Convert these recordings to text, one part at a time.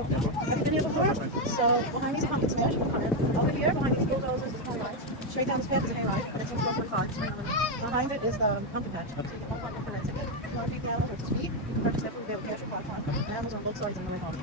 Have you been here before? So behind me is a pumpkin smash. Come in. Over here, behind these bulldozers is Hayride. Straight down this path is Hayride, and it's on 12.5. Behind it is the pumpkin patch. So you can walk on for rent ticket. If you want to take the animals or to speed, you can purchase that from the cash or popcorn. The animals on both sides on the way home.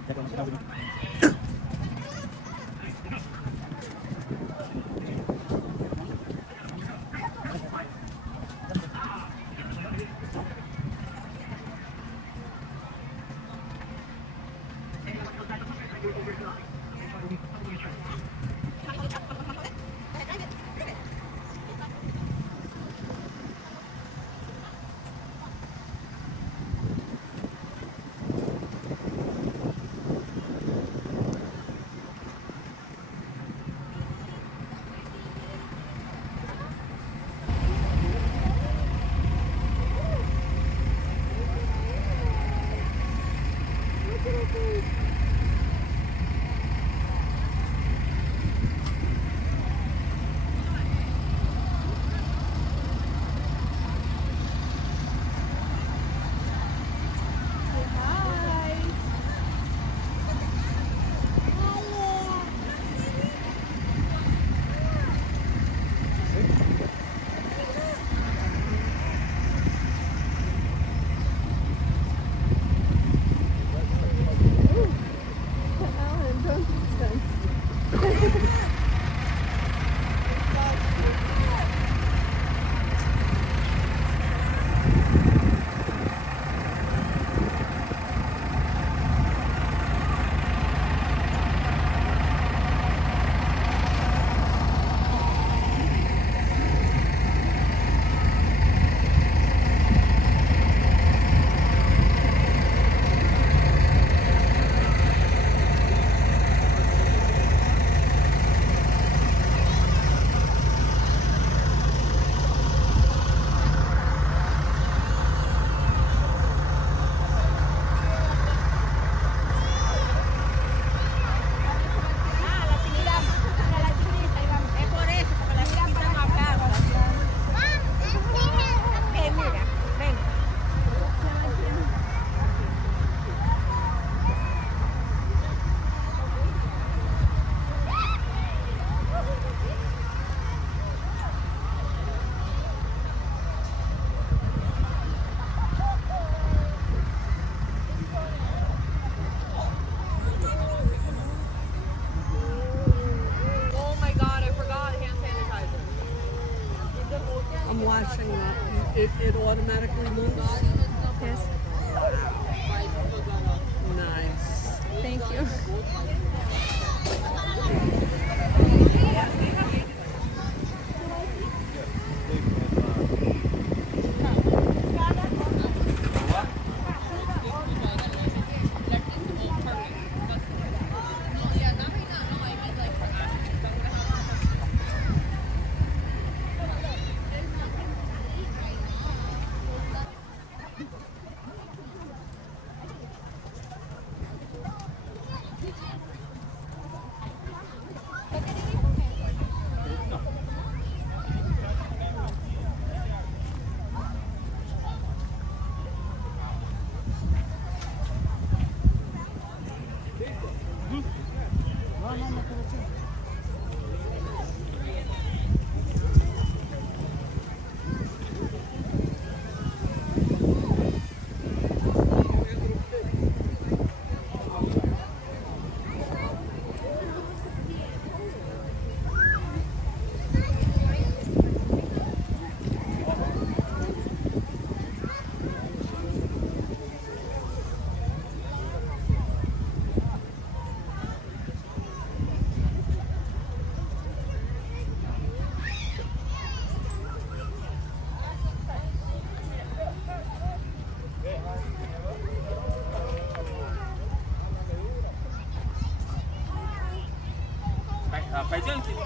I'm watching that. It automatically moves. Yes. Nice. Thank you.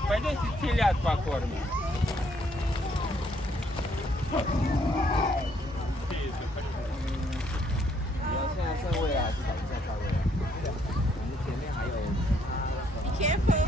Пойдемте телят покормим.现在剩位还是等一下再位？我们前面还有。Be careful.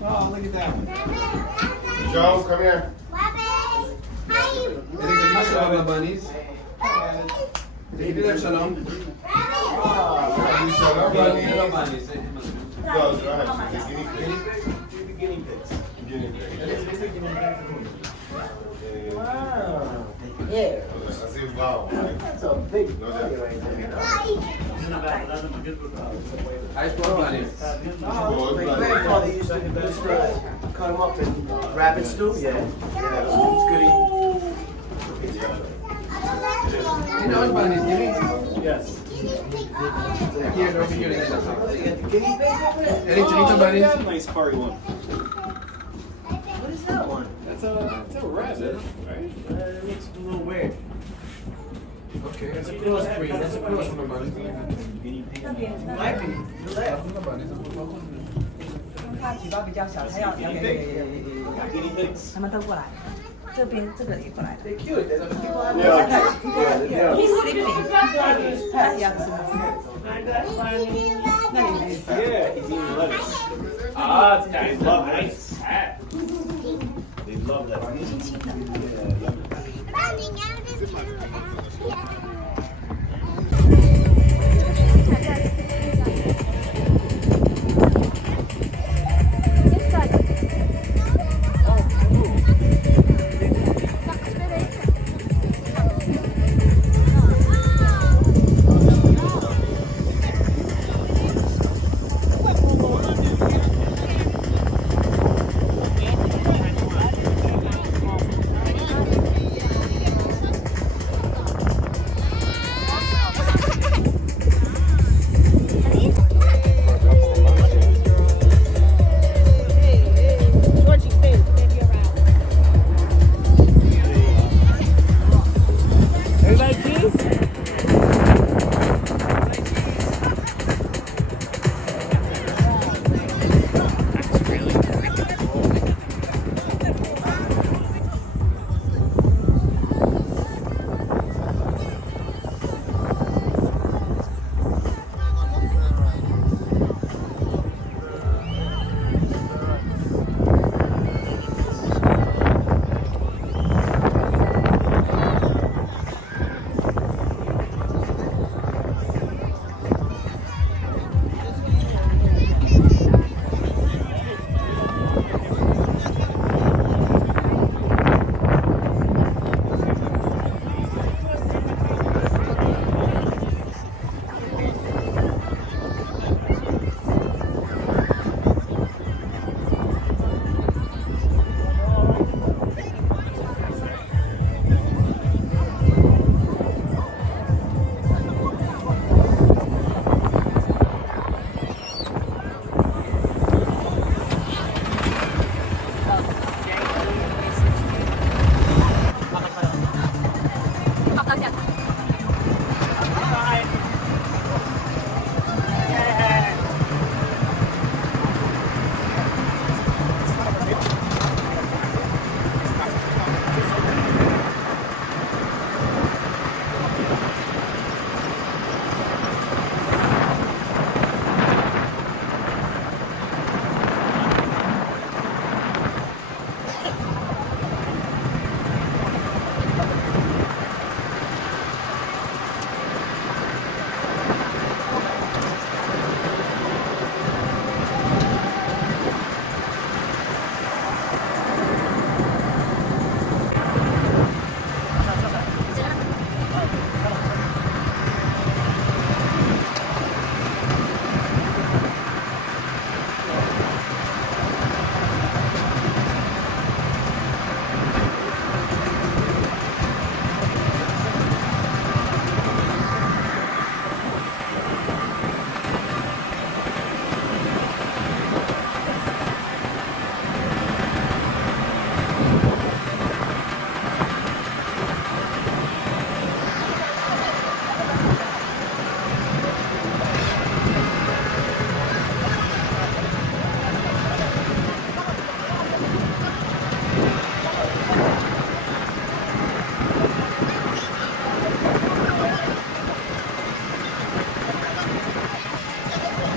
Oh, look at that one. Joe, come here. Shalom, bunnies. Did you have shalom? Shalom, bunnies. Shalom, bunnies. Go, go ahead. The guinea pigs. Guinea pigs. Wow. Yeah. I say wow. That's a big Ice cream bunnies. My grandfather used to cut them up in rabbit stew. Yeah. Yeah, it's good. You know bunnies, give me. Yes. Here, over here. You got the guinea pigs over there? Any chorito bunnies? nice furry one. What is that one? That's a rabbit, right? It looks a little weird. Okay, that's a crossbreed. That's a cross from a bunny. Might be. You're left. Bunnies. 它嘴巴比较小，它要给 Guinea pigs. 他们都过来，这边这个也过来。 They're cute. They're cute. Yeah. He's sleeping，他也要吃。 Yeah, he's eating lettuce. Ah, they love lettuce. They love that.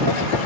Thank